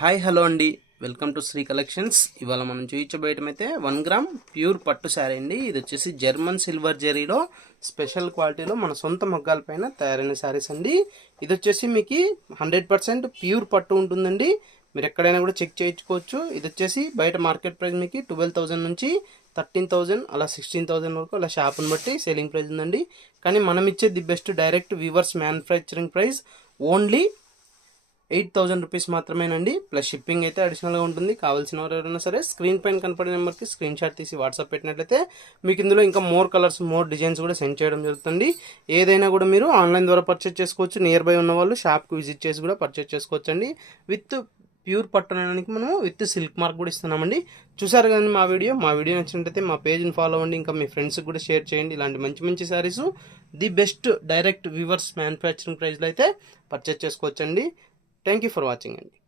Hi hello అండి, welcome to Shri collections. ఇవాళ మనం చూపించబోయటమైతే 1 గ్రామ్ ప్యూర్ పట్టు శారీ అండి. ఇది వచ్చేసి జర్మన్ సిల్వర్ జరీలో స్పెషల్ క్వాలిటీలో మన సొంత మగ్గాల పైన తయారైన శారీస్ అండి. ఇది వచ్చేసి మీకు 100% ప్యూర్ పట్టు ఉంటుందండి. మీరు ఎక్కడైనా కూడా చెక్ చేయించుకోవచ్చు. ఇది వచ్చేసి బయట మార్కెట్ ప్రైస్ మీకు 12,000 నుంచి 13,000 అలా 16,000 వరకు అలా షాప్ని బట్టి సేలింగ్ ప్రైస్ ఉందండి. కానీ మనం ఇచ్చే the best direct weavers manufacturing price only 8,000 rupees మాత్రమేనండి. ప్లస్ షిప్పింగ్ అయితే అడిషనల్గా ఉంటుంది. కావాల్సిన వారు ఎవరైనా సరే స్క్రీన్ పైన కనపడే నెంబర్కి స్క్రీన్ షాట్ తీసి వాట్సాప్ పెట్టినట్లయితే మీకు ఇందులో ఇంకా మోర్ కలర్స్ మోర్ డిజైన్స్ కూడా సెండ్ చేయడం జరుగుతుంది. ఏదైనా కూడా మీరు ఆన్లైన్ ద్వారా పర్చేస్ చేసుకోవచ్చు. నియర్ బై ఉన్న వాళ్ళు షాప్కి విజిట్ చేసి కూడా పర్చేస్ చేసుకోవచ్చు అండి. విత్ ప్యూర్ పట్టు అనడానికి మనము విత్ సిల్క్ మార్క్ కూడా ఇస్తున్నామండి. చూసారు కదండి మా వీడియో నచ్చినట్లయితే మా పేజ్ని ఫాలో అవ్వండి. ఇంకా మీ ఫ్రెండ్స్కి కూడా షేర్ చేయండి. ఇలాంటి మంచి మంచి saris the best direct viewers manufacturing ప్రైస్లో అయితే పర్చేస్ చేసుకోవచ్చండి. థ్యాంక్ యూ ఫర్ వాచింగ్ అండి.